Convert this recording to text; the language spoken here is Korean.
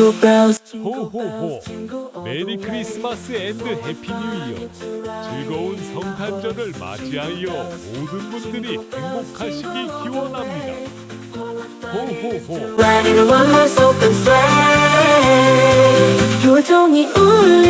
호호호. 메리 크리스마스 앤드 해피 뉴 이어 즐거운 성탄절을 맞이하여 모든 분들이 행복하시기 기원합니다. 호호호. 조종이 울려